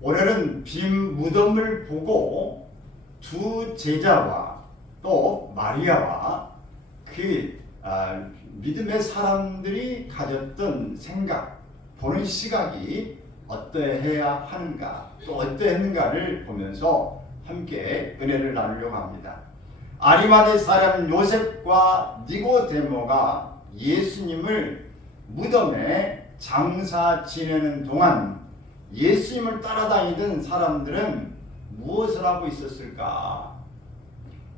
오늘은 빈 무덤을 보고 두 제자와 또 마리아와 그 믿음의 사람들이 가졌던 생각, 보는 시각이 어떠해야 하는가, 또 어떠했는가를 보면서 함께 은혜를 나누려고 합니다. 아리마대 사람 요셉과 니고데모가 예수님을 무덤에 장사 지내는 동안 예수님을 따라다니던 사람들은 무엇을 하고 있었을까?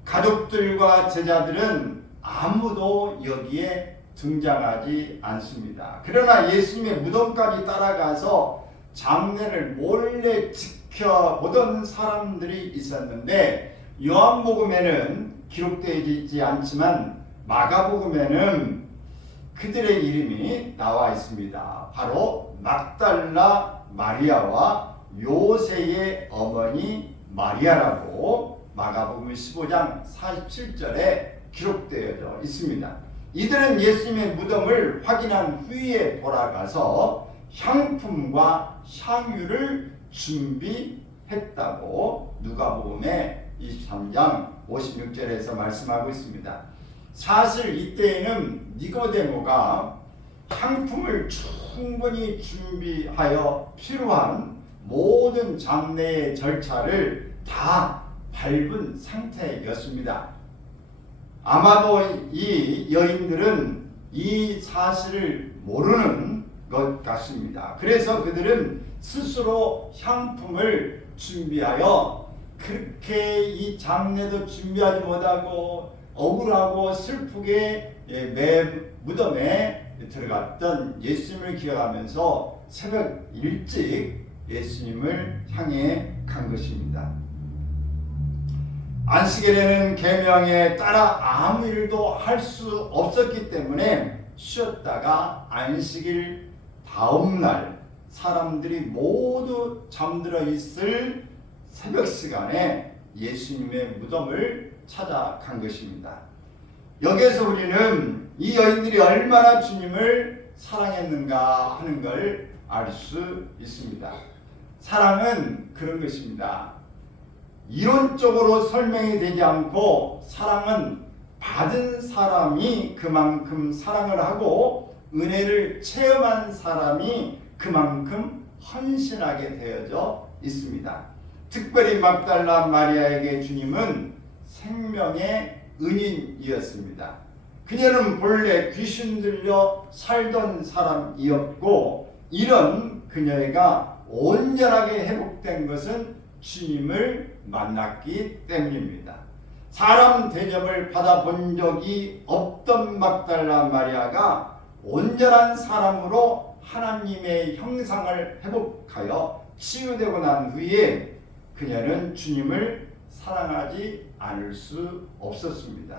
가족들과 제자들은 아무도 여기에 등장하지 않습니다. 그러나 예수님의 무덤까지 따라가서 장례를 몰래 지켜보던 사람들이 있었는데, 요한복음에는 기록되어 있지 않지만 마가복음에는 그들의 이름이 나와 있습니다. 바로 막달라 마리아와 요새의 어머니 마리아라고 마가복음 15장 47절에 기록되어 있습니다. 이들은 예수님의 무덤을 확인한 후에 돌아가서 향품과 향유를 준비했다고 누가복음의 23장 56절에서 말씀하고 있습니다. 사실 이때에는 니고데모가 향품을 충분히 준비하여 필요한 모든 장례의 절차를 다 밟은 상태였습니다. 아마도 이 여인들은 이 사실을 모르는 것 같습니다. 그래서 그들은 스스로 향품을 준비하여 그렇게 이 장례도 준비하지 못하고 억울하고 슬프게 무덤에 들어갔던 예수님을 기억하면서 새벽 일찍 예수님을 향해 간 것입니다. 안식일에는 계명에 따라 아무 일도 할 수 없었기 때문에 쉬었다가 안식일 다음 날 사람들이 모두 잠들어 있을 새벽 시간에 예수님의 무덤을 찾아간 것입니다. 여기에서 우리는 이 여인들이 얼마나 주님을 사랑했는가 하는 걸 알 수 있습니다. 사랑은 그런 것입니다. 이론적으로 설명이 되지 않고 사랑은 받은 사람이 그만큼 사랑을 하고 은혜를 체험한 사람이 그만큼 헌신하게 되어져 있습니다. 특별히 막달라 마리아에게 주님은 생명의 은인이었습니다. 그녀는 본래 귀신 들려 살던 사람이었고, 이런 그녀가 온전하게 회복된 것은 주님을 만났기 때문입니다. 사람 대접을 받아본 적이 없던 막달라 마리아가 온전한 사람으로 하나님의 형상을 회복하여 치유되고 난 후에 그녀는 주님을 사랑하지 않을 수 없었습니다.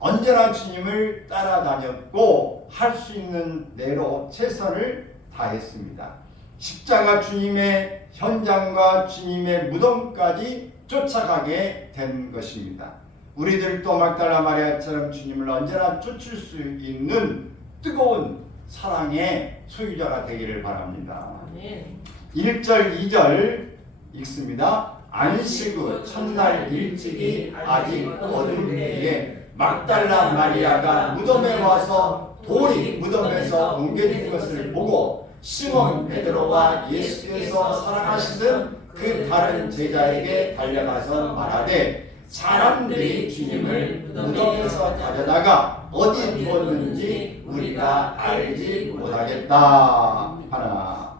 언제나 주님을 따라다녔고 할 수 있는 대로 최선을 다했습니다. 십자가 주님의 현장과 주님의 무덤까지 쫓아가게 된 것입니다. 우리들도 막달라 마리아처럼 주님을 언제나 쫓을 수 있는 뜨거운 사랑의 소유자가 되기를 바랍니다. 1절 2절 읽습니다. 안식 후 첫날 일찍이 아직 어두운 때에 막달라 마리아가 무덤에 와서 돌이 무덤에서 옮겨진 것을 보고 시몬 베드로와 예수께서 사랑하시던 그 다른 제자에게 달려가서 말하되 사람들이 주님을 무덤에서 가져다가 어디 두었는지 우리가 알지 못하겠다 하나.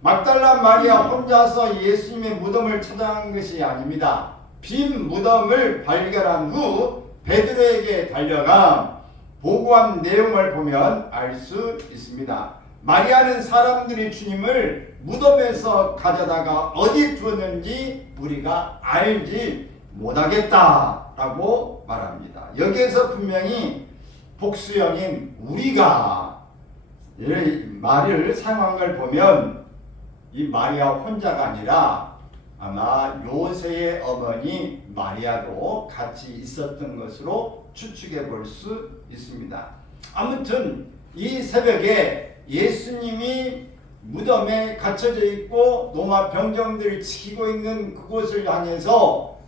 막달라 마리아 혼자서 예수님의 무덤을 찾아간 것이 아닙니다. 빈 무덤을 발견한 후 베드로에게 달려가 보고한 내용을 보면 알 수 있습니다. 마리아는 사람들이 주님을 무덤에서 가져다가 어디 두었는지 우리가 알지 못하겠다라고 말합니다. 여기에서 분명히 복수형인 우리가 말을 사용한 걸 보면 이 마리아 혼자가 아니라 아마 요새의 어머니 마리아도 같이 있었던 것으로 추측해 볼 수 있습니다. 아무튼 이 새벽에 예수님이 무덤에 갇혀져 있고 노마 병정들을 지키고 있는 그곳을 향해서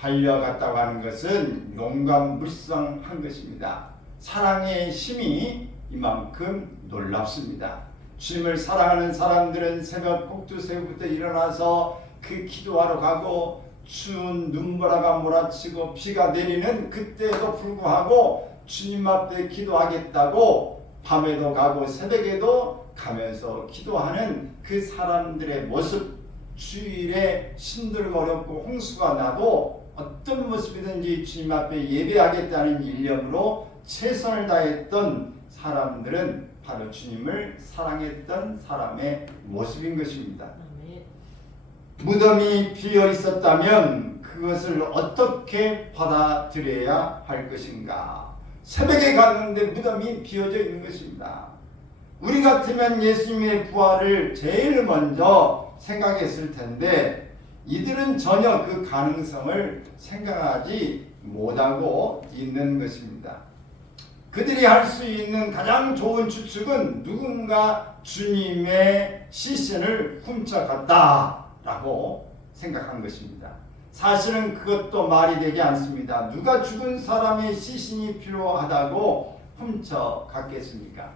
달려갔다고 하는 것은 용감불성한 것입니다. 사랑의 힘이 이만큼 놀랍습니다. 주님을 사랑하는 사람들은 새벽 꼭두새부터 일어나서 그 기도하러 가고 추운 눈보라가 몰아치고 비가 내리는 그때에도 불구하고 주님 앞에 기도하겠다고 밤에도 가고 새벽에도 가면서 기도하는 그 사람들의 모습, 주일에 힘들고 홍수가 나도 어떤 모습이든지 주님 앞에 예배하겠다는 일념으로 최선을 다했던 사람들은 바로 주님을 사랑했던 사람의 모습인 것입니다. 무덤이 비어 있었다면 그것을 어떻게 받아들여야 할 것인가? 새벽에 갔는데 무덤이 비어져 있는 것입니다. 우리 같으면 예수님의 부활을 제일 먼저 생각했을 텐데 이들은 전혀 그 가능성을 생각하지 못하고 있는 것입니다. 그들이 할 수 있는 가장 좋은 추측은 누군가 주님의 시신을 훔쳐갔다라고 생각한 것입니다. 사실은 그것도 말이 되지 않습니다. 누가 죽은 사람의 시신이 필요하다고 훔쳐갔겠습니까?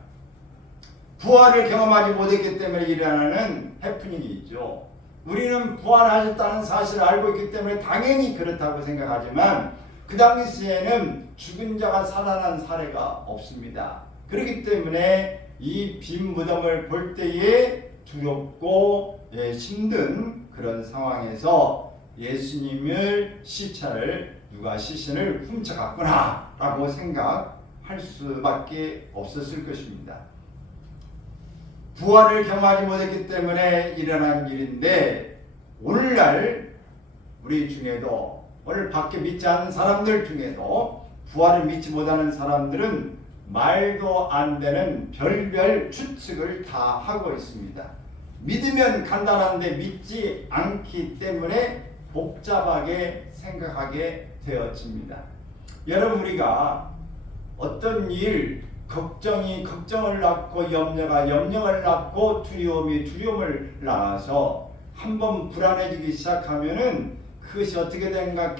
부활을 경험하지 못했기 때문에 일어나는 해프닝이죠. 우리는 부활하셨다는 사실을 알고 있기 때문에 당연히 그렇다고 생각하지만 그 당시에는 죽은 자가 살아난 사례가 없습니다. 그렇기 때문에 이 빈 무덤을 볼 때에 두렵고 힘든 그런 상황에서 예수님을 시신을 누가 시신을 훔쳐갔구나 라고 생각할 수밖에 없었을 것입니다. 부활을 경험하지 못했기 때문에 일어난 일인데 오늘날 우리 중에도 오늘 밖에 믿지 않는 사람들 중에도 부활을 믿지 못하는 사람들은 말도 안 되는 별별 추측을 다 하고 있습니다. 믿으면 간단한데 믿지 않기 때문에 복잡하게 생각하게 되어집니다. 여러분 우리가 어떤 일 걱정을 낳고 염려가 염려를 낳고 두려움이 두려움을 낳아서 한번 불안해지기 시작하면은 그것이 어떻게 된가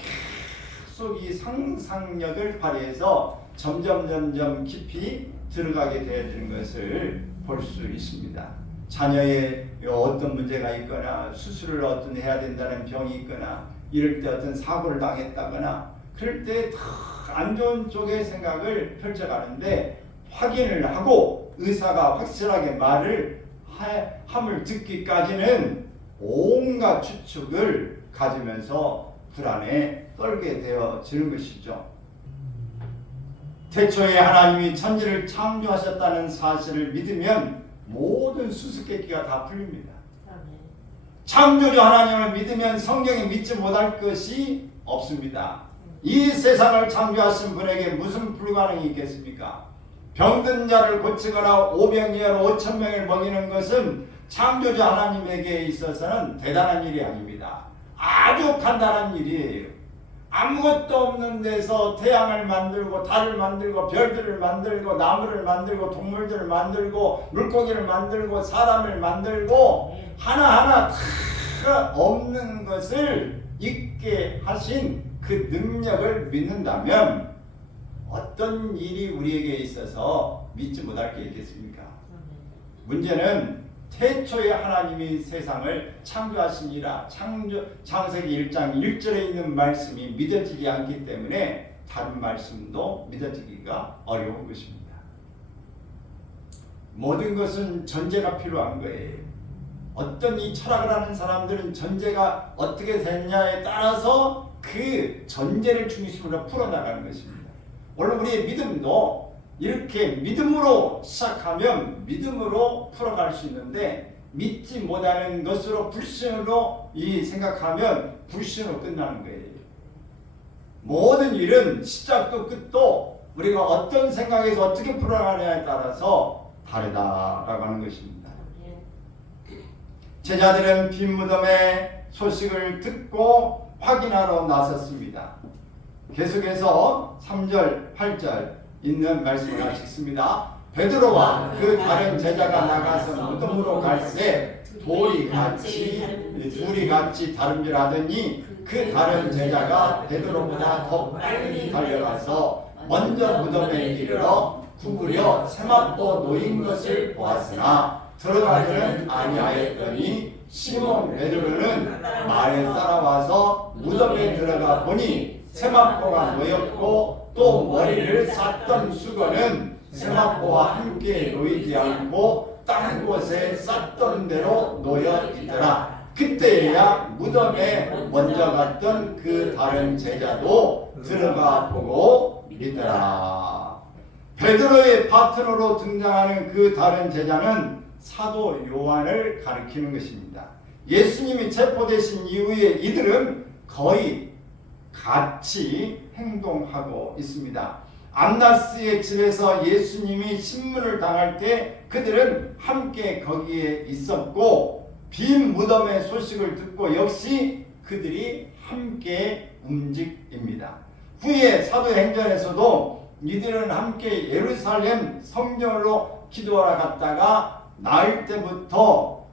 계속 이 상상력을 발휘해서 점점 깊이 들어가게 되는 것을 볼 수 있습니다. 자녀의 어떤 문제가 있거나 수술을 어떤 해야 된다는 병이 있거나 이럴 때 어떤 사고를 당했다거나 그럴 때 다 안 좋은 쪽의 생각을 펼쳐가는데 확인을 하고 의사가 확실하게 말을 함을 듣기까지는 온갖 추측을 가지면서 불안에 떨게 되어지는 것이죠. 태초에 하나님이 천지를 창조하셨다는 사실을 믿으면 모든 수수께끼가 다 풀립니다. 창조주 하나님을 믿으면 성경에 믿지 못할 것이 없습니다. 이 세상을 창조하신 분에게 무슨 불가능이 있겠습니까? 병든 자를 고치거나 오병이어로 5,000명을 먹이는 것은 창조주 하나님에게 있어서는 대단한 일이 아닙니다. 아주 간단한 일이에요. 아무것도 없는 데서 태양을 만들고 달을 만들고 별들을 만들고 나무를 만들고 동물들을 만들고 물고기를 만들고 사람을 만들고 하나하나 다 없는 것을 있게 하신 그 능력을 믿는다면 어떤 일이 우리에게 있어서 믿지 못할 게 있겠습니까? 문제는 태초에 하나님이 세상을 창조하시니라 창세기 1장 1절에 있는 말씀이 믿어지지 않기 때문에 다른 말씀도 믿어지기가 어려운 것입니다. 모든 것은 전제가 필요한 거예요. 어떤 이 철학을 하는 사람들은 전제가 어떻게 됐냐에 따라서 그 전제를 중심으로 풀어나가는 것입니다. 오늘 우리의 믿음도 이렇게 믿음으로 시작하면 믿음으로 풀어갈 수 있는데 믿지 못하는 것으로 불신으로 생각하면 불신으로 끝나는 거예요. 모든 일은 시작도 끝도 우리가 어떤 생각에서 어떻게 풀어가느냐에 따라서 다르다라고 하는 것입니다. 제자들은 빈 무덤의 소식을 듣고 확인하러 나섰습니다. 계속해서 3절, 8절 있는 말씀을 읽습니다. 베드로와 그 다른 제자가 나가서 무덤으로 갈새 둘이 같이 다름질하더니 그 다른 제자가 베드로보다 더 빨리 달려가서 먼저 무덤에 이르러 구부려 세마포 놓인 것을 보았으나 들어가지는 아니하였더니 시몬 베드로는 말에 따라와서 무덤에 들어가 보니 세마포가 놓였고 또 머리를 쌌던 수건은 세마포와 함께 놓이지 않고 딴 곳에 쌌던 대로 놓여 있더라. 그때야 무덤에 먼저 갔던 그 다른 제자도 들어가 보고 믿더라. 베드로의 파트너로 등장하는 그 다른 제자는 사도 요한을 가리키는 것입니다. 예수님이 체포되신 이후에 이들은 거의 같이 행동하고 있습니다. 안나스의 집에서 예수님이 신문을 당할 때 그들은 함께 거기에 있었고 빈 무덤의 소식을 듣고 역시 그들이 함께 움직입니다. 후에 사도행전에서도 이들은 함께 예루살렘 성전으로 기도하러 갔다가 나흘 때부터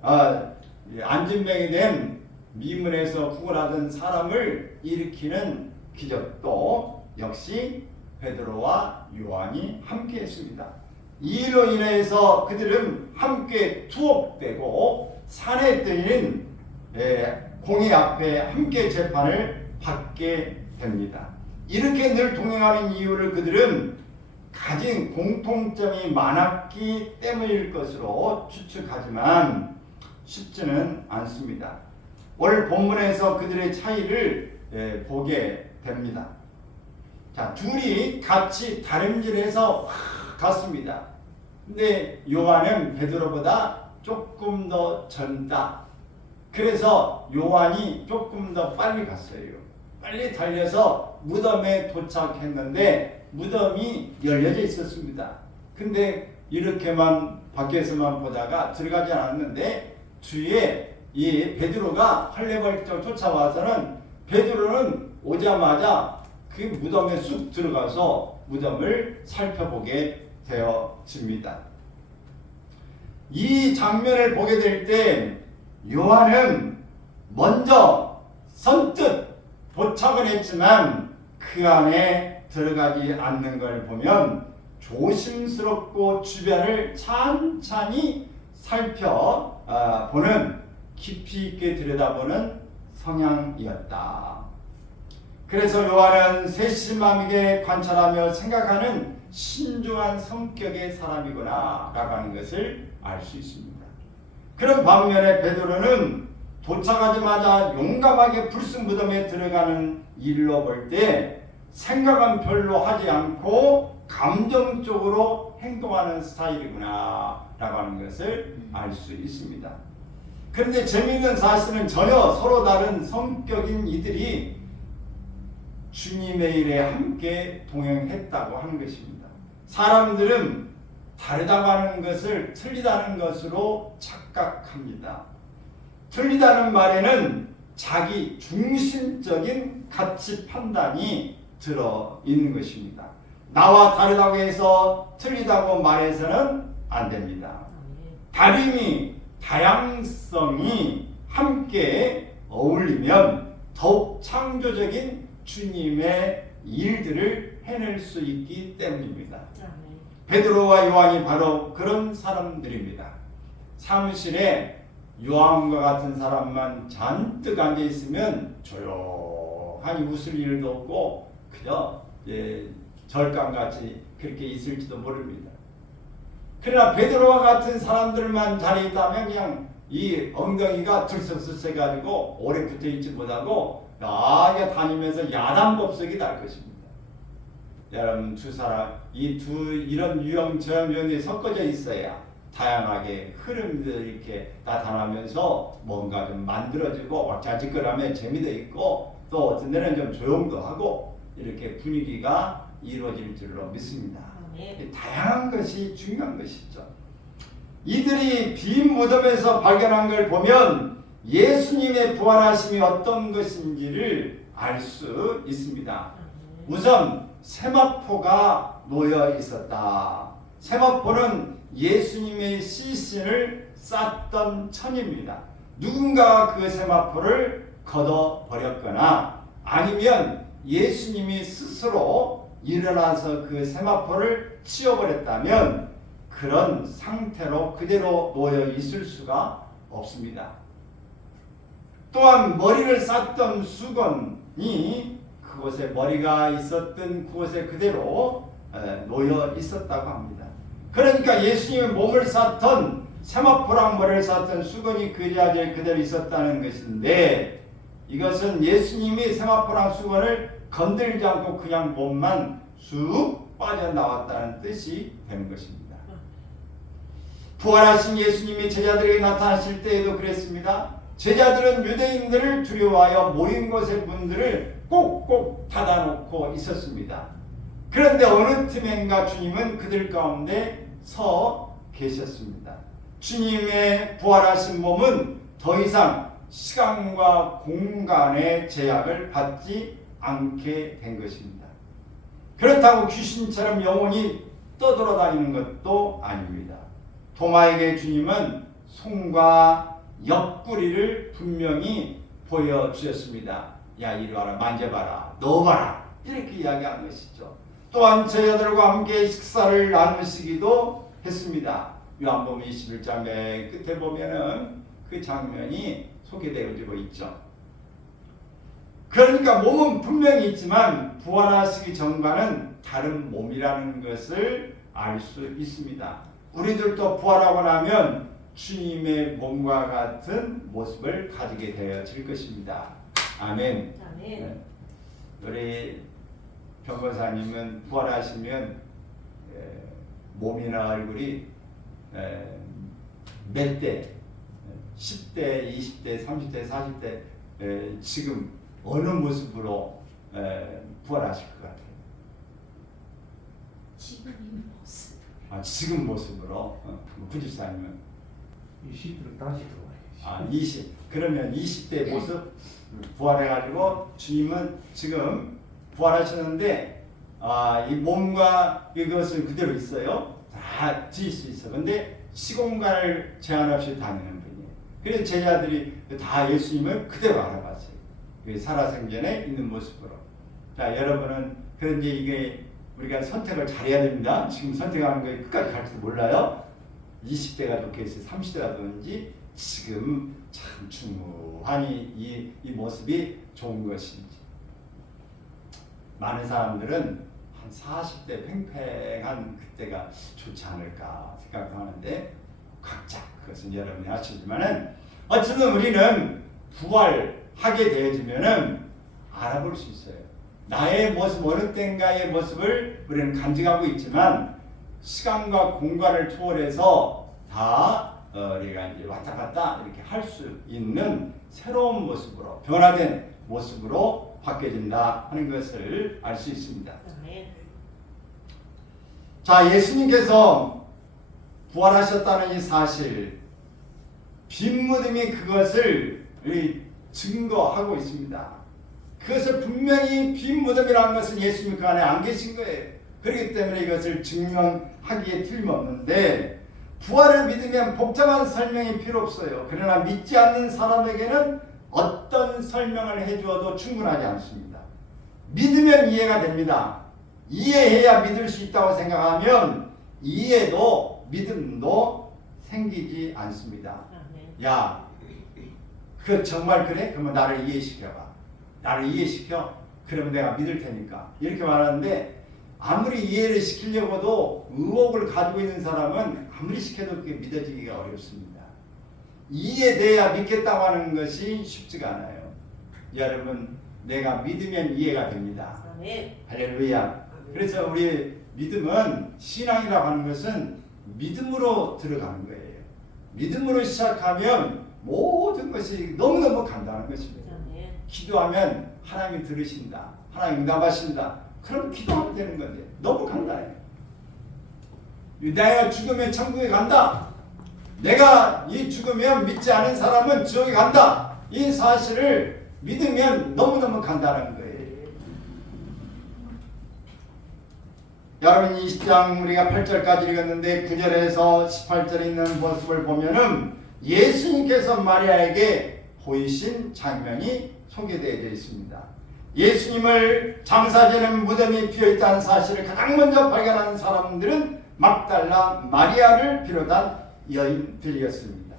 안진병이 된 미문에서 구걸하던 사람을 일으키는 기적도 역시 베드로와 요한이 함께 했습니다. 이 일로 인해서 그들은 함께 투옥되고 산에 뜨인 공의 앞에 함께 재판을 받게 됩니다. 이렇게 늘 동행하는 이유를 그들은 가진 공통점이 많았기 때문일 것으로 추측하지만 쉽지는 않습니다. 오늘 본문에서 그들의 차이를 보게 됩니다. 자, 둘이 같이 다름질해서 갔습니다. 근데 요한은 베드로보다 조금 더 젊다. 그래서 요한이 조금 더 빨리 갔어요. 빨리 달려서 무덤에 도착했는데 무덤이 열려져 있었습니다. 근데 이렇게만 밖에서만 보다가 들어가지 않았는데 뒤에 이 베드로가 헐레벌떡 쫓아와서는 베드로는 오자마자 그 무덤에 쑥 들어가서 무덤을 살펴보게 되어집니다. 이 장면을 보게 될 때 요한은 먼저 선뜻 도착을 했지만 그 안에 들어가지 않는 걸 보면 조심스럽고 주변을 찬찬히 살펴보는 깊이 있게 들여다보는 성향이었다. 그래서 요한은 세심하게 관찰하며 생각하는 신중한 성격의 사람이구나 라고 하는 것을 알 수 있습니다. 그런 반면에 베드로는 도착하자마자 용감하게 불순 무덤에 들어가는 일로 볼 때 생각은 별로 하지 않고 감정적으로 행동하는 스타일이구나 라고 하는 것을 알 수 있습니다. 그런데 재미있는 사실은 전혀 서로 다른 성격인 이들이 주님의 일에 함께 동행했다고 하는 것입니다. 사람들은 다르다고 하는 것을 틀리다는 것으로 착각합니다. 틀리다는 말에는 자기 중심적인 가치 판단이 들어있는 것입니다. 나와 다르다고 해서 틀리다고 말해서는 안 됩니다. 다름이, 다양성이 함께 어울리면 더욱 창조적인 주님의 일들을 해낼 수 있기 때문입니다. 베드로와 요한이 바로 그런 사람들입니다. 사무실에 요한과 같은 사람만 잔뜩 앉아 있으면 조용하니 웃을 일도 없고 그저 절감같이 그렇게 있을지도 모릅니다. 그러나 베드로와 같은 사람들만 자리에 있다면 그냥 이 엉덩이가 들썩들썩해가지고 오래 붙어있지 못하고 나게 다니면서 야단법석이 날 것입니다. 여러분 두 사람 이런 유형 저형이 섞어져 있어야 다양하게 흐름들이 이렇게 나타나면서 뭔가 좀 만들어지고 막 자직거리하면 재미도 있고 또 어떤 데는 좀 조용도 하고 이렇게 분위기가 이루어질 줄로 믿습니다. 다양한 것이 중요한 것이죠. 이들이 빈 무덤에서 발견한 걸 보면 예수님의 부활하심이 어떤 것인지를 알 수 있습니다. 우선 세마포가 놓여 있었다. 세마포는 예수님의 시신을 쌌던 천입니다. 누군가가 그 세마포를 걷어버렸거나 아니면 예수님이 스스로 일어나서 그 세마포를 치워버렸다면 그런 상태로 그대로 놓여 있을 수가 없습니다. 또한 머리를 쌌던 수건이 그곳에 머리가 있었던 그곳에 그대로 놓여 있었다고 합니다. 그러니까 예수님의 몸을 쌌던 세마포랑 머리를 쌌던 수건이 그 자리에 그대로 있었다는 것인데 이것은 예수님이 세마포랑 수건을 건들지 않고 그냥 몸만 쑥 빠져나왔다는 뜻이 되는 것입니다. 부활하신 예수님이 제자들에게 나타나실 때에도 그랬습니다. 제자들은 유대인들을 두려워하여 모인 곳의 문들을 꼭꼭 닫아놓고 있었습니다. 그런데 어느 틈엔가 주님은 그들 가운데 서 계셨습니다. 주님의 부활하신 몸은 더 이상 시간과 공간의 제약을 받지 않게 된 것입니다. 그렇다고 귀신처럼 영원히 떠돌아다니는 것도 아닙니다. 도마에게 주님은 손과 옆구리를 분명히 보여주셨습니다. 야, 이리 와라, 만져봐라, 넣어봐라, 이렇게 이야기한 것이죠. 또한 제자들과 함께 식사를 나누시기도 했습니다. 요한복음 21장 맨 끝에 보면은 그 장면이 소개되어지고 있죠. 그러니까 몸은 분명히 있지만 부활하시기 전과는 다른 몸이라는 것을 알 수 있습니다. 우리들도 부활하고 나면 주님의 몸과 같은 모습을 가지게 되어질 것입니다. 아멘. 아멘. 네. 우리 변호사님은 부활하시면 몸이나 얼굴이 몇 대, 10대, 20대, 30대, 40대 지금 어느 모습으로 부활하실 것 같아요? 지금 이 모습. 지금 모습으로. 부집사님은 20대로 다시 들어와야지. 20. 그러면 20대 모습 부활해가지고 주님은 지금 부활하셨는데 이 몸과 이것은 그대로 있어요. 다 지을 수 있어. 근데 시공간을 제한 없이 다니는 분이에요. 그래서 제자들이 다 예수님을 그대로 알아봤어요. 살아생전에 있는 모습으로. 자, 여러분은 그런데 이게 우리가 선택을 잘해야 됩니다. 지금 선택하는 거에 끝까지 갈지도 몰라요. 20대가 좋겠어요, 30대가 좋은지 지금 참 충분히 이 모습이 좋은 것인지. 많은 사람들은 한 40대 팽팽한 그때가 좋지 않을까 생각도 하는데 각자 그것은 여러분이 아시지만은 어쨌든 우리는 부활하게 되어지면은 알아볼 수 있어요. 나의 모습, 어느 때인가의 모습을 우리는 간직하고 있지만 시간과 공간을 초월해서 다 우리가 이제 왔다 갔다 이렇게 할 수 있는 새로운 모습으로, 변화된 모습으로 바뀌어진다 하는 것을 알 수 있습니다. 자, 예수님께서 부활하셨다는 이 사실, 빈 무덤이 그것을 증거하고 있습니다. 그것을 분명히 빈 무덤이라는 것은 예수님이 그 안에 안 계신 거예요. 그렇기 때문에 이것을 증명하기에 틀림없는데 부활을 믿으면 복잡한 설명이 필요 없어요. 그러나 믿지 않는 사람에게는 어떤 설명을 해주어도 충분하지 않습니다. 믿으면 이해가 됩니다. 이해해야 믿을 수 있다고 생각하면 이해도 믿음도 생기지 않습니다. 야, 그 정말 그래? 그러면 나를 이해시켜봐. 나를 이해시켜? 그러면 내가 믿을 테니까. 이렇게 말하는데 아무리 이해를 시키려고도 의혹을 가지고 있는 사람은 아무리 시켜도 그게 믿어지기가 어렵습니다. 이해돼야 믿겠다고 하는 것이 쉽지가 않아요. 여러분, 내가 믿으면 이해가 됩니다. 할렐루야. 그래서 우리 믿음은, 신앙이라고 하는 것은 믿음으로 들어가는 거예요. 믿음으로 시작하면 모든 것이 너무너무 간단한 것입니다. 기도하면 하나님이 들으신다. 하나님 응답하신다. 그럼 기도하면 되는 건데 너무 간단해요. 내가 죽으면 천국에 간다. 내가 이 죽으면 믿지 않은 사람은 지옥에 간다. 이 사실을 믿으면 너무너무 간단한 거예요. 여러분 20장 우리가 8절까지 읽었는데 9절에서 18절에 있는 모습을 보면은 예수님께서 마리아에게 보이신 장면이 소개되어 있습니다. 예수님을 장사지는 무덤이 비어있다는 사실을 가장 먼저 발견한 사람들은 막달라 마리아를 비롯한 여인들이었습니다.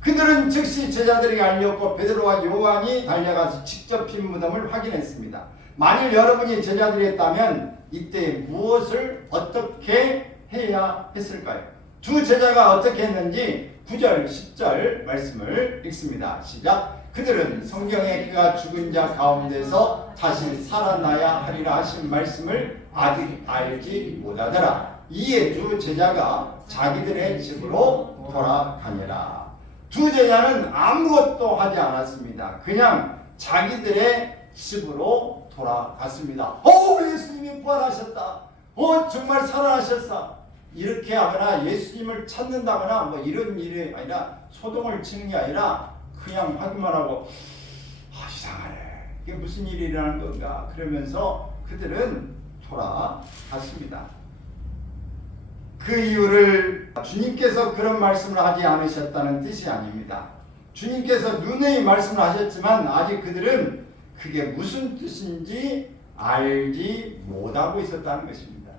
그들은 즉시 제자들에게 알렸고 베드로와 요한이 달려가서 직접 빈 무덤을 확인했습니다. 만일 여러분이 제자들이었다면 이때 무엇을 어떻게 해야 했을까요? 두 제자가 어떻게 했는지 9절 10절 말씀을 읽습니다. 시작. 그들은 성경에 그가 죽은 자 가운데서 다시 살아나야 하리라 하신 말씀을 아직 알지 못하더라. 이에 두 제자가 자기들의 집으로 돌아가니라. 두 제자는 아무것도 하지 않았습니다. 그냥 자기들의 집으로 돌아갔습니다. 예수님이 부활하셨다. 정말 살아나셨어. 이렇게 하거나 예수님을 찾는다거나 뭐 이런 일이 아니라 소동을 치는 게 아니라 그냥 확인만 하고 이상하네. 이게 무슨 일이 일어나는 건가? 그러면서 그들은 돌아갔습니다. 그 이유를 주님께서 그런 말씀을 하지 않으셨다는 뜻이 아닙니다. 주님께서 누누이 말씀을 하셨지만 아직 그들은 그게 무슨 뜻인지 알지 못하고 있었다는 것입니다.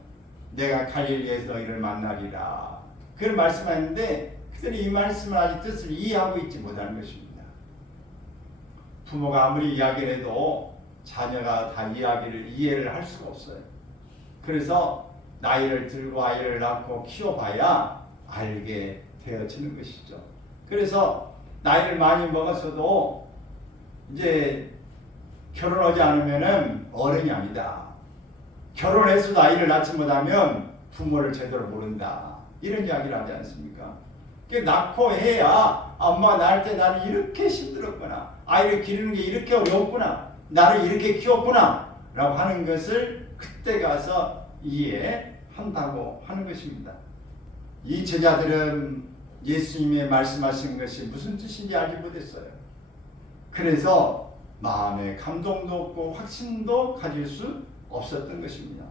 내가 갈릴리에서 너희를 만나리라. 그런 말씀하셨는데 그들이 이 말씀을 아직 뜻을 이해하고 있지 못하는 것입니다. 부모가 아무리 이야기를 해도 자녀가 다 이해를 할 수가 없어요. 그래서 나이를 들고 아이를 낳고 키워봐야 알게 되어지는 것이죠. 그래서 나이를 많이 먹어서도 이제 결혼하지 않으면은 어른이 아니다. 결혼해서도 아이를 낳지 못하면 부모를 제대로 모른다. 이런 이야기를 하지 않습니까? 낳고 해야 엄마 낳을 때 나는 이렇게 힘들었구나. 아이를 기르는 게 이렇게 어려웠구나. 나를 이렇게 키웠구나. 라고 하는 것을 그때 가서 이해한다고 하는 것입니다. 이 제자들은 예수님의 말씀하신 것이 무슨 뜻인지 알지 못했어요. 그래서 마음에 감동도 없고 확신도 가질 수 없었던 것입니다.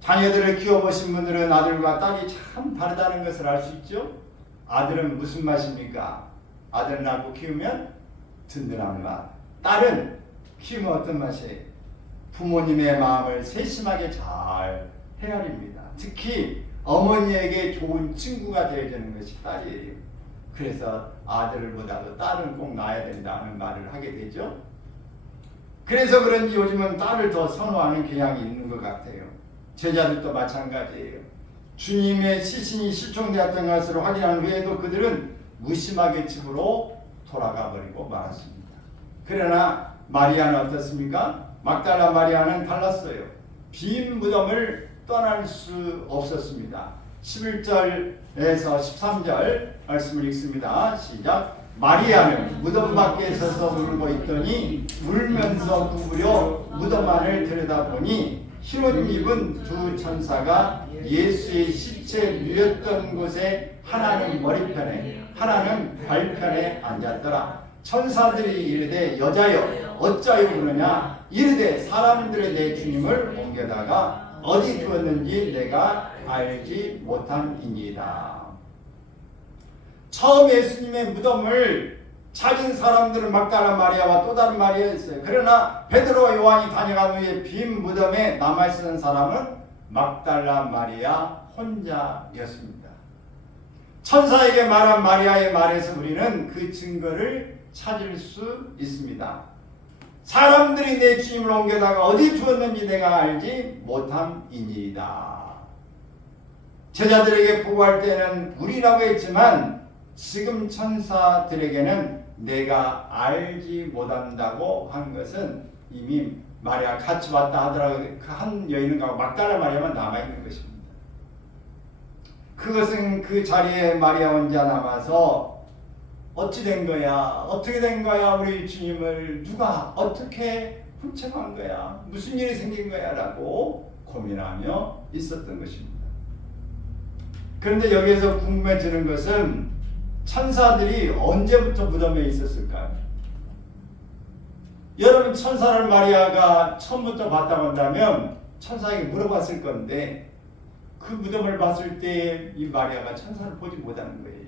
자녀들을 키워보신 분들은 아들과 딸이 참 다르다는 것을 알 수 있죠. 아들은 무슨 맛입니까? 아들을 낳고 키우면 든든한 맛. 딸은 키우면 어떤 맛이에요? 부모님의 마음을 세심하게 잘 헤아립니다. 특히 어머니에게 좋은 친구가 되어주는 것이 딸이에요. 그래서 아들보다도 딸은 꼭 낳아야 된다는 말을 하게 되죠. 그래서 그런지 요즘은 딸을 더 선호하는 경향이 있는 것 같아요. 제자들도 마찬가지예요. 주님의 시신이 실종되었던 것을 확인한 후에도 그들은 무심하게 집으로 돌아가 버리고 말았습니다. 그러나 마리아는 어떻습니까? 막달라 마리아는 달랐어요. 빈 무덤을 떠날 수 없었습니다. 11절에서 13절 말씀을 읽습니다. 시작. 마리아는 무덤 밖에 서서 울고 있더니 울면서 구부려 무덤 안을 들여다보니 흰옷 입은 두 천사가 예수의 시체 누였던 곳에 하나는 머리편에 하나는 발편에 앉았더라. 천사들이 이르되 여자여 어찌하여 그러냐 이르되 사람들의 내 주님을 옮겨다가 어디 두었는지 내가 알지 못함이니이다. 처음 예수님의 무덤을 찾은 사람들은 막달라 마리아와 또 다른 마리아였어요. 그러나 베드로와 요한이 다녀간 후에 빈 무덤에 남아있는 사람은 막달라 마리아 혼자였습니다. 천사에게 말한 마리아의 말에서 우리는 그 증거를 찾을 수 있습니다. 사람들이 내 주님을 옮겨다가 어디 두었는지 내가 알지 못함이니이다. 제자들에게 보고할 때는 우리라고 했지만 지금 천사들에게는 내가 알지 못한다고 한 것은 이미 마리아 같이 왔다 하더라도 그 한 여인은 가고 막달라 마리아만 남아있는 것입니다. 그것은 그 자리에 마리아 혼자 남아서 어찌 된 거야? 어떻게 된 거야? 우리 주님을 누가 어떻게 훔쳐간 거야? 무슨 일이 생긴 거야? 라고 고민하며 있었던 것입니다. 그런데 여기에서 궁금해지는 것은 천사들이 언제부터 무덤에 있었을까요? 여러분 천사를 마리아가 처음부터 봤다고 한다면 천사에게 물어봤을 건데 그 무덤을 봤을 때 이 마리아가 천사를 보지 못하는 거예요.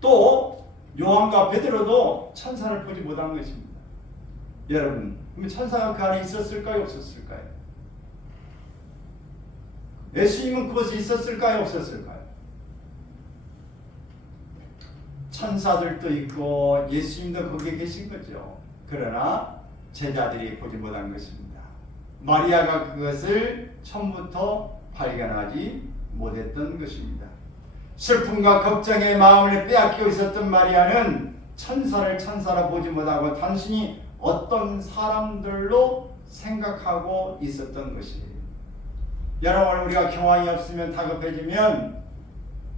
또 요한과 베드로도 천사를 보지 못한 것입니다. 여러분, 그럼 천사가 그 안에 있었을까요? 없었을까요? 예수님은 그곳에 있었을까요? 없었을까요? 천사들도 있고 예수님도 거기에 계신 거죠. 그러나 제자들이 보지 못한 것입니다. 마리아가 그것을 처음부터 발견하지 못했던 것입니다. 슬픔과 걱정의 마음을 빼앗기고 있었던 마리아는 천사를 천사로 보지 못하고 단순히 어떤 사람들로 생각하고 있었던 것이에요. 여러분, 우리가 경황이 없으면 다급해지면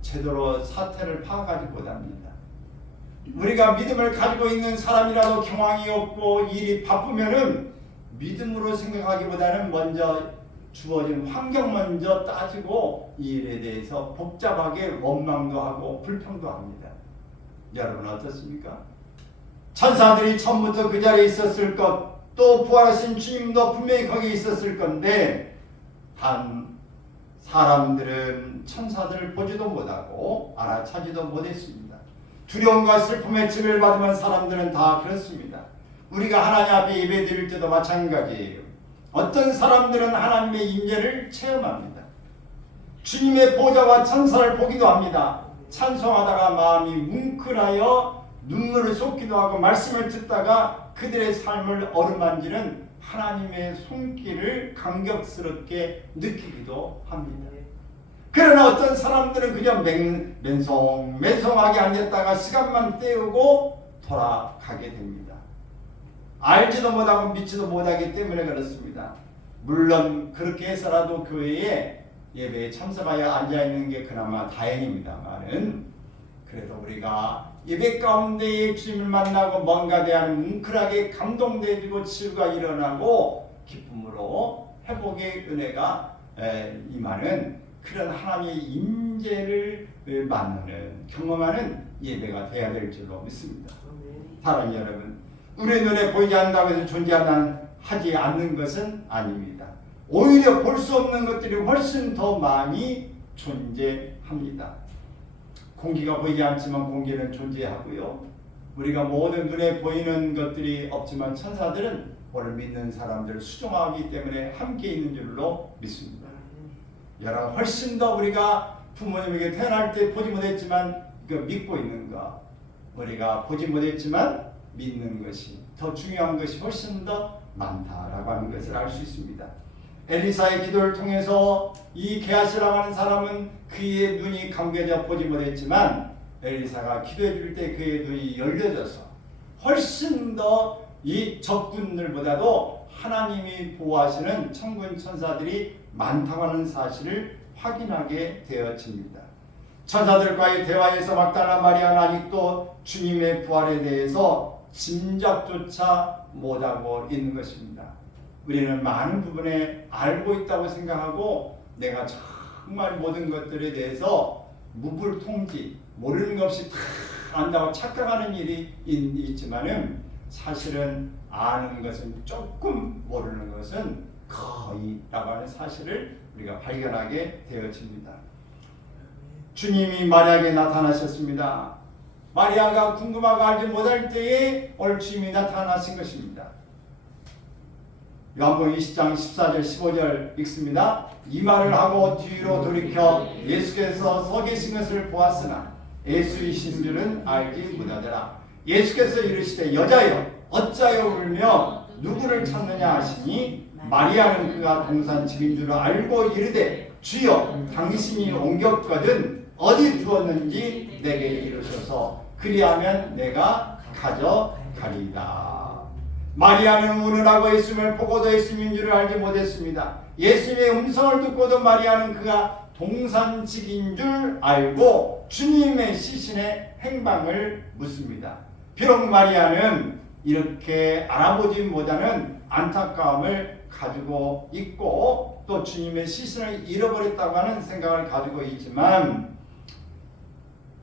제대로 사태를 파악하지 못합니다. 우리가 믿음을 가지고 있는 사람이라도 경황이 없고 일이 바쁘면은 믿음으로 생각하기보다는 먼저 주어진 환경 먼저 따지고 이 일에 대해서 복잡하게 원망도 하고 불평도 합니다. 여러분 어떻습니까? 천사들이 처음부터 그 자리에 있었을 것, 또 부활하신 주님도 분명히 거기에 있었을 건데 단 사람들은 천사들을 보지도 못하고 알아차지도 못했습니다. 두려움과 슬픔의 치를 받으면 사람들은 다 그렇습니다. 우리가 하나님 앞에 예배드릴 때도 마찬가지예요. 어떤 사람들은 하나님의 임재를 체험합니다. 주님의 보좌와 천사를 보기도 합니다. 찬송하다가 마음이 뭉클하여 눈물을 쏟기도 하고 말씀을 듣다가 그들의 삶을 어루만지는 하나님의 손길을 감격스럽게 느끼기도 합니다. 그러나 어떤 사람들은 그냥 맨송하게 앉았다가 시간만 때우고 돌아가게 됩니다. 알지도 못하고 믿지도 못하기 때문에 그렇습니다. 물론 그렇게 해서라도 교회에 예배에 참석하여 앉아있는 게 그나마 다행입니다만은 그래도 우리가 예배 가운데에 주님을 만나고 뭔가 대한 뭉클하게 감동되고 치유가 일어나고 기쁨으로 회복의 은혜가 임하는 그런 하나님의 임재를 만나는 경험하는 예배가 되어야 될 줄로 믿습니다. 사랑하는 여러분, 우리 눈에 보이지 않는다고 해서 존재하지 않는 것은 아닙니다. 오히려 볼 수 없는 것들이 훨씬 더 많이 존재합니다. 공기가 보이지 않지만 공기는 존재하고요. 우리가 모든 눈에 보이는 것들이 없지만 천사들은 오늘 믿는 사람들을 수종하기 때문에 함께 있는 줄로 믿습니다. 여러분, 훨씬 더 우리가 부모님에게 태어날 때 보지 못했지만 믿고 있는가, 우리가 보지 못했지만 믿는 것이 더 중요한 것이 훨씬 더 많다라고 하는 것을 알 수 있습니다. 엘리사의 기도를 통해서 이 게하시라고 하는 사람은 그의 눈이 감겨져 보지 못했지만 엘리사가 기도해 줄 때 그의 눈이 열려져서 훨씬 더 이 적군들보다도 하나님이 보호하시는 천군 천사들이 많다고 하는 사실을 확인하게 되어집니다. 천사들과의 대화에서 막달라 마리아는 아직도 주님의 부활에 대해서 짐작조차 못하고 있는 것입니다. 우리는 많은 부분에 알고 있다고 생각하고 내가 정말 모든 것들에 대해서 무불통지, 모르는 것 없이 다 안다고 착각하는 일이 있지만은 사실은 아는 것은 조금, 모르는 것은 거의라고 하는 사실을 우리가 발견하게 되어집니다. 주님이 마리아에게 나타나셨습니다. 마리아가 궁금하고 알지 못할 때에 오늘 주님이 나타나신 것입니다. 요한복음 20장 14절 15절 읽습니다. 이 말을 하고 뒤로 돌이켜 예수께서 서 계신 것을 보았으나 예수이신 줄은 알지 못하더라. 예수께서 이르시되 여자여 어찌하여 울며 누구를 찾느냐 하시니 마리아는 그가 동산 집인 줄 알고 이르되 주여 당신이 옮겼거든 어디 두었는지 내게 이르소서 그리하면 내가 가져가리이다. 마리아는 우느라고 예수님을 보고도 예수님인 줄을 알지 못했습니다. 예수님의 음성을 듣고도 마리아는 그가 동산직인 줄 알고 주님의 시신의 행방을 묻습니다. 비록 마리아는 이렇게 알아보지 못하는 안타까움을 가지고 있고 또 주님의 시신을 잃어버렸다고 하는 생각을 가지고 있지만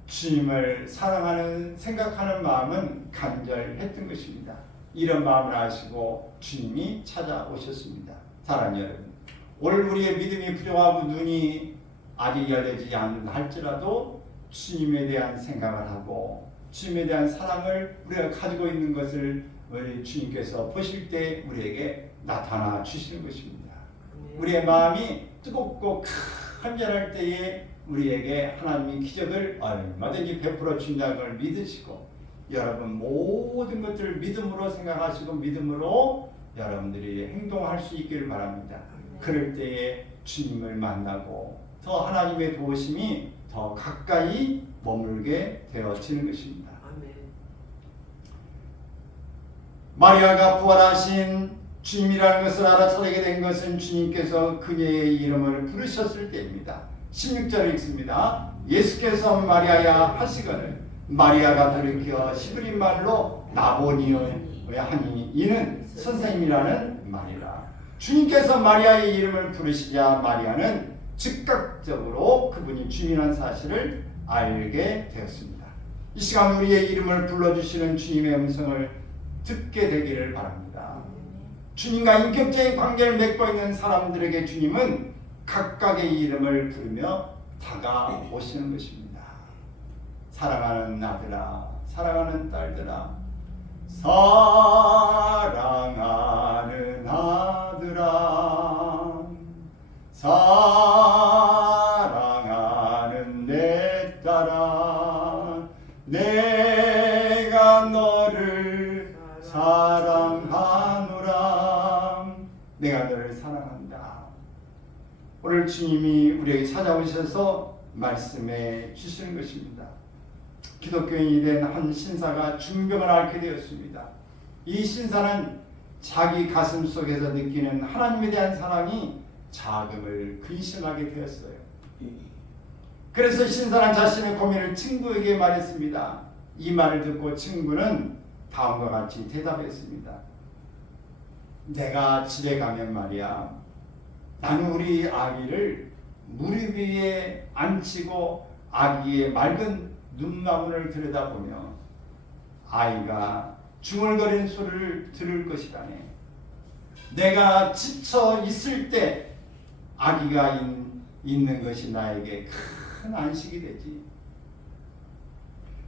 주님을 사랑하는 생각하는 마음은 간절했던 것입니다. 이런 마음을 아시고 주님이 찾아오셨습니다. 사랑하는 여러분, 오늘 우리의 믿음이 부족하고 눈이 아직 열려지지 않는다 할지라도 주님에 대한 생각을 하고 주님에 대한 사랑을 우리가 가지고 있는 것을 우리 주님께서 보실 때 우리에게 나타나 주시는 것입니다. 우리의 마음이 뜨겁고 간절할 때에 우리에게 하나님이 기적을 얼마든지 베풀어 준다는 걸 믿으시고, 여러분 모든 것들을 믿음으로 생각하시고 믿음으로 여러분들이 행동할 수 있기를 바랍니다. 그럴 때에 주님을 만나고 더 하나님의 도우심이 더 가까이 머물게 되어지는 것입니다. 마리아가 부활하신 주님이라는 것을 알아차리게 된 것은 주님께서 그녀의 이름을 부르셨을 때입니다. 16절을 읽습니다. 예수께서 마리아야 하시거늘 마리아가 돌이켜 히브리 말로 나보니여 하니 이는 선생님이라는 말이라. 주님께서 마리아의 이름을 부르시자 마리아는 즉각적으로 그분이 주님이라는 사실을 알게 되었습니다. 이 시간 우리의 이름을 불러주시는 주님의 음성을 듣게 되기를 바랍니다. 주님과 인격적인 관계를 맺고 있는 사람들에게 주님은 각각의 이름을 부르며 다가오시는 것입니다. 사랑하는 아들아, 사랑하는 딸들아, 사랑하는 아들아, 사랑하는 내 딸아, 내가 너를 사랑하노라. 내가 너를 사랑한다. 오늘 주님이 우리에게 찾아오셔서 말씀해 주시는 것입니다. 기독교인이 된 한 신사가 중병을 앓게 되었습니다. 이 신사는 자기 가슴 속에서 느끼는 하나님에 대한 사랑이 자금을 근심하게 되었어요. 그래서 신사는 자신의 고민을 친구에게 말했습니다. 이 말을 듣고 친구는 다음과 같이 대답했습니다. 내가 집에 가면 말이야, 나는 우리 아기를 무릎 위에 앉히고 아기의 맑은 눈망울을 들여다보며 아이가 중얼거리는 소리를 들을 것이라네. 내가 지쳐 있을 때 아기가 있는 것이 나에게 큰 안식이 되지.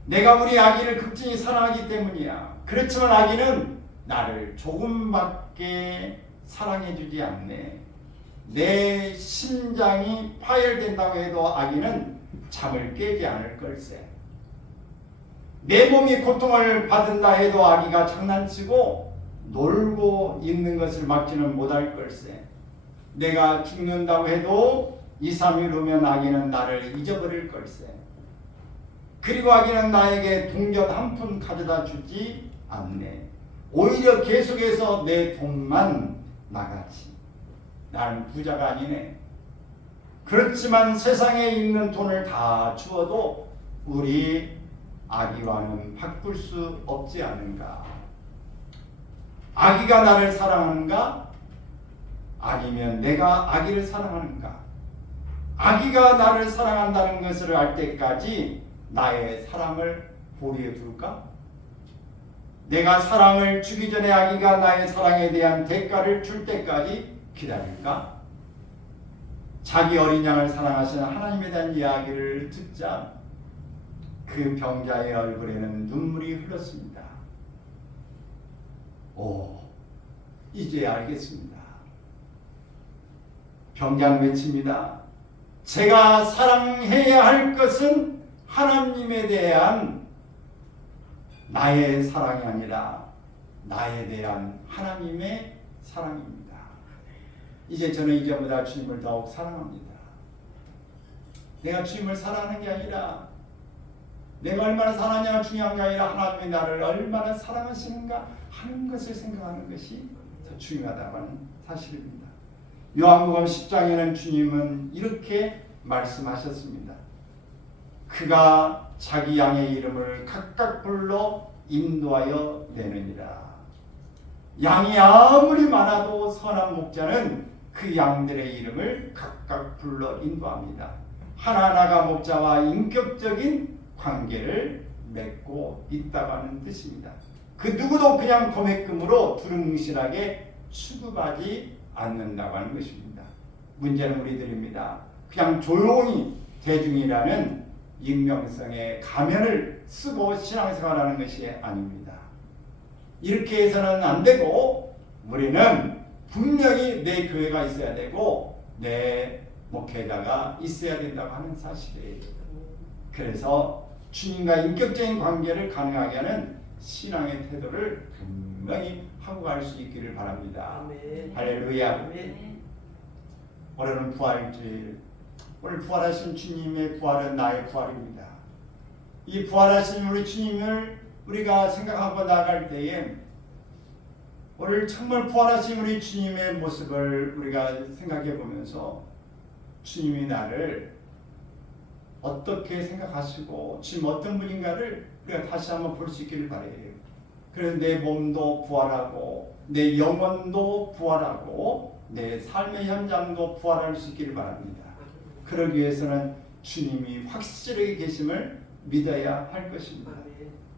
내가 우리 아기를 극진히 사랑하기 때문이야. 그렇지만 아기는 나를 조금밖에 사랑해주지 않네. 내 심장이 파열된다고 해도 아기는 잠을 깨지 않을 걸세. 내 몸이 고통을 받는다 해도 아기가 장난치고 놀고 있는 것을 막지는 못할 걸세. 내가 죽는다고 해도 2, 3일 후면 아기는 나를 잊어버릴 걸세. 그리고 아기는 나에게 동전 한 푼 가져다 주지 않네. 오히려 계속해서 내 돈만 나가지. 나는 부자가 아니네. 그렇지만 세상에 있는 돈을 다 주어도 우리 아기와는 바꿀 수 없지 않은가? 아기가 나를 사랑하는가? 아니면 내가 아기를 사랑하는가? 아기가 나를 사랑한다는 것을 알 때까지 나의 사랑을 보류해 둘까? 내가 사랑을 주기 전에 아기가 나의 사랑에 대한 대가를 줄 때까지 기다릴까? 자기 어린 양을 사랑하시는 하나님에 대한 이야기를 듣자 그 병자의 얼굴에는 눈물이 흘렀습니다. 오, 이제 알겠습니다. 병자는 외칩니다. 제가 사랑해야 할 것은 하나님에 대한 나의 사랑이 아니라 나에 대한 하나님의 사랑입니다. 이제 저는 이전보다 주님을 더욱 사랑합니다. 내가 주님을 사랑하는 게 아니라 내가 얼마나 사랑하냐가 중요한 게 아니라 하나님이 나를 얼마나 사랑하시는가 하는 것을 생각하는 것이 더 중요하다는 사실입니다. 요한복음 10장에는 주님은 이렇게 말씀하셨습니다. 그가 자기 양의 이름을 각각 불러 인도하여 내느니라. 양이 아무리 많아도 선한 목자는 그 양들의 이름을 각각 불러 인도합니다. 하나하나가 목자와 인격적인 관계를 맺고 있다고 하는 뜻입니다. 그 누구도 그냥 도매금으로 두루뭉실하게 취급하지 않는다고 하는 것입니다. 문제는 우리들입니다. 그냥 조용히 대중이라는 익명성의 가면을 쓰고 신앙생활하는 것이 아닙니다. 이렇게 해서는 안 되고 우리는 분명히 내 교회가 있어야 되고 내 목회자가 있어야 된다고 하는 사실이에요. 그래서 주님과 인격적인 관계를 가능하게 하는 신앙의 태도를 분명히 하고 갈 수 있기를 바랍니다. 아멘. 할렐루야. 아멘. 오늘은 부활주일. 오늘 부활하신 주님의 부활은 나의 부활입니다. 이 부활하신 우리 주님을 우리가 생각하고 나아갈 때에 오늘 정말 부활하신 우리 주님의 모습을 우리가 생각해 보면서 주님이 나를 어떻게 생각하시고 지금 어떤 분인가를 우리가 다시 한번 볼 수 있기를 바라요. 그래서 내 몸도 부활하고 내 영혼도 부활하고 내 삶의 현장도 부활할 수 있기를 바랍니다. 그러기 위해서는 주님이 확실하게 계심을 믿어야 할 것입니다.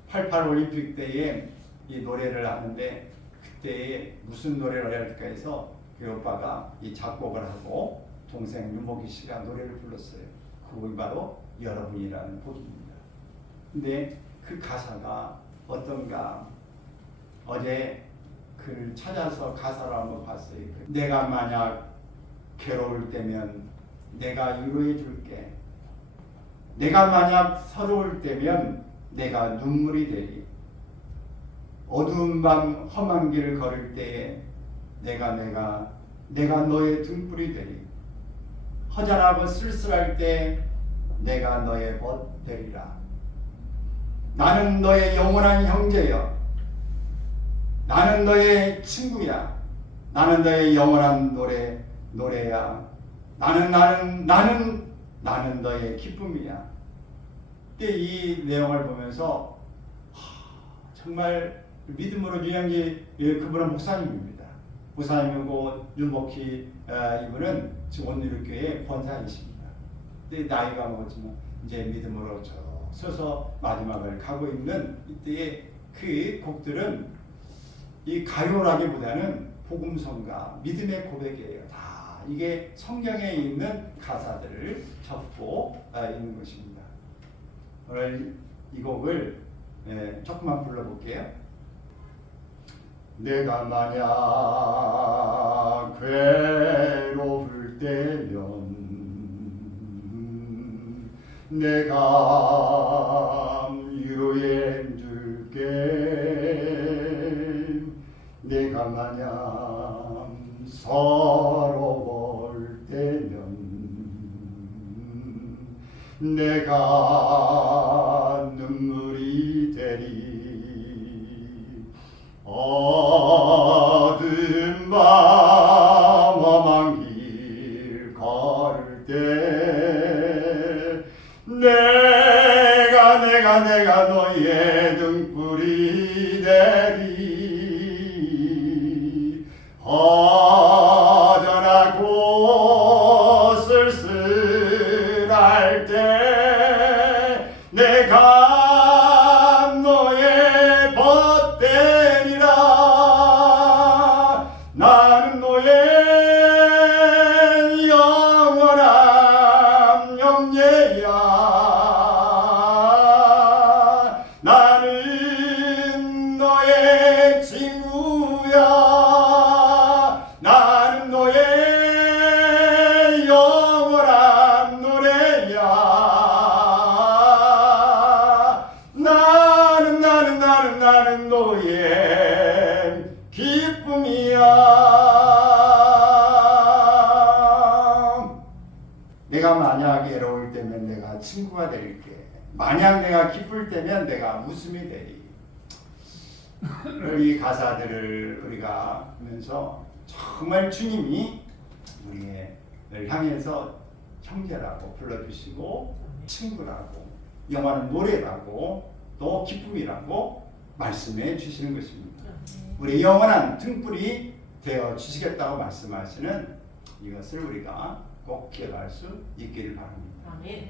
88 올림픽 때에 이 노래를 하는데 그때 무슨 노래를 해야 할까 해서 그 오빠가 이 작곡을 하고 동생 윤복희 씨가 노래를 불렀어요. 그 곡이 바로 여러분이라는 곡입니다. 근데 그 가사가 어떤가 어제 글 찾아서 가사를 한번 봤어요. 내가 만약 괴로울 때면 내가 위로해 줄게. 내가 만약 서러울 때면 내가 눈물이 되리. 어두운 밤 험한 길을 걸을 때에 내가 너의 등불이 되리. 허전하고 쓸쓸할 때 내가 너의 벗 되리라. 나는 너의 영원한 형제여. 나는 너의 친구야. 나는 너의 영원한 노래야. 나는 너의 기쁨이야. 그때 이 내용을 보면서 정말 믿음으로 유영기 그분은 목사님입니다. 목사님이고 윤복희 이분은 지금 온누리교회 권사이십니다. 근데 나이가 먹었지만 이제 믿음으로 서서 마지막을 가고 있는 이때의 그 곡들은 이 가요라기보다는 복음성가, 믿음의 고백이에요. 다 이게 성경에 있는 가사들을 적고 있는 것입니다. 오늘 이 곡을 조금만 불러볼게요. 내가 만약 괴로울 때면 내가 위로해 줄게. 내가 만약 서러울 때면 내가 눈물이 되리. 어두운 밤 험한 길 걸을 때 내가 너의 등불이 되리. 허전하고 쓸쓸할 때 내가 너의 벗 되리라. 나는 너의 영원한 형제야. 나는 너의 친구야. 나는 너의 영원한 노래야. 나는 너의 기쁨이야. 내가 만약 외로울 때면 내가 친구가 될게. 만약 내가 기쁠 때면 내가 웃음이 되리. 이 가사들을 우리가 하면서 정말 주님이 우리를 향해서 형제라고 불러주시고 친구라고 영원한 노래라고 또 기쁨이라고 말씀해 주시는 것입니다. 우리 영원한 등불이 되어 주시겠다고 말씀하시는 이것을 우리가 꼭 기억할 수 있기를 바랍니다. 아멘.